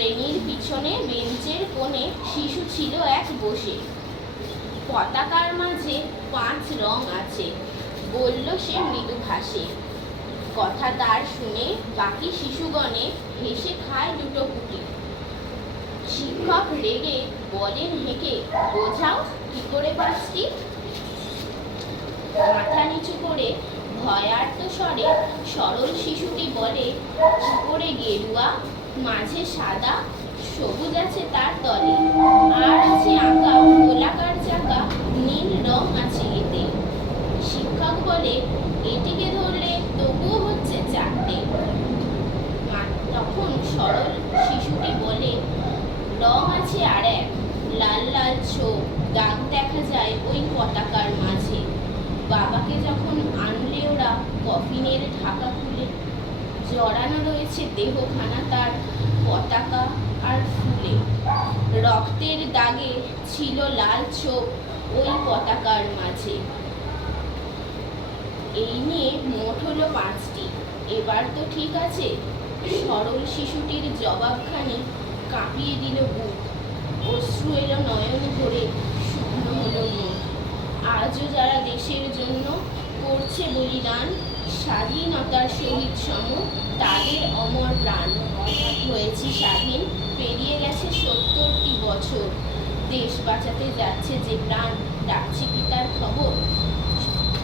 শ্রেণীর পিছনে বেঞ্চের কোণে শিশু ছিল এক বসে। পতাকার মাঝে 5 রং আছে, বলল সে মৃদু ভাষে। কথা তার শুনে বাকি শিশুগণে হেসে খায় দুটো কুটি। শিক্ষক রেগে বলেন হেঁকে, বোঝাও কি করে 5টি। মাথা নিচু করে ভয়ার্ত স্বরে সরল শিশুটি বলে, উপরে গেরুয়া, মাঝে সাদা, সবুজ আছে তার তলে, আর আছে আঁকা গোলাকার চাকা, নীল রং আছে এতে। শিক্ষক বলে, এটিকে ধরলে তবুও হচ্ছে 4টে। তখন সরল শিশুটি বলে, রং আছে আর এক, লাল লাল চোখ, দাগ দেখা যায় ওই পতাকার মাঝে। বাবাকে যখন আনলে ওরা কফিনের ঢাকা খুলে, জড়ানো রয়েছে দেহখানা তার পতাকা আর ফুলে। রক্তের দাগে ছিল লাল চোখ ওই পতাকার মাঝে। এই নিয়ে মোট হলো 5টি। এবার তো ঠিক আছে। সরল শিশুটির জবাবখানি কাঁপিয়ে দিল বুক। অশ্রু এলো নয়ন ভরে, শুকনো হলো মুখ। আজও যারা দেশের জন্য করছে বলিদান, স্বাধীনতার শহীদ সম তাদের অমর প্রাণ। হয়েছি স্বাধীন, পেরিয়ে গেছে 70টি বছর। দেশ বাঁচাতে যাচ্ছে যে প্রাণ, ডাকছে কি তার খবর?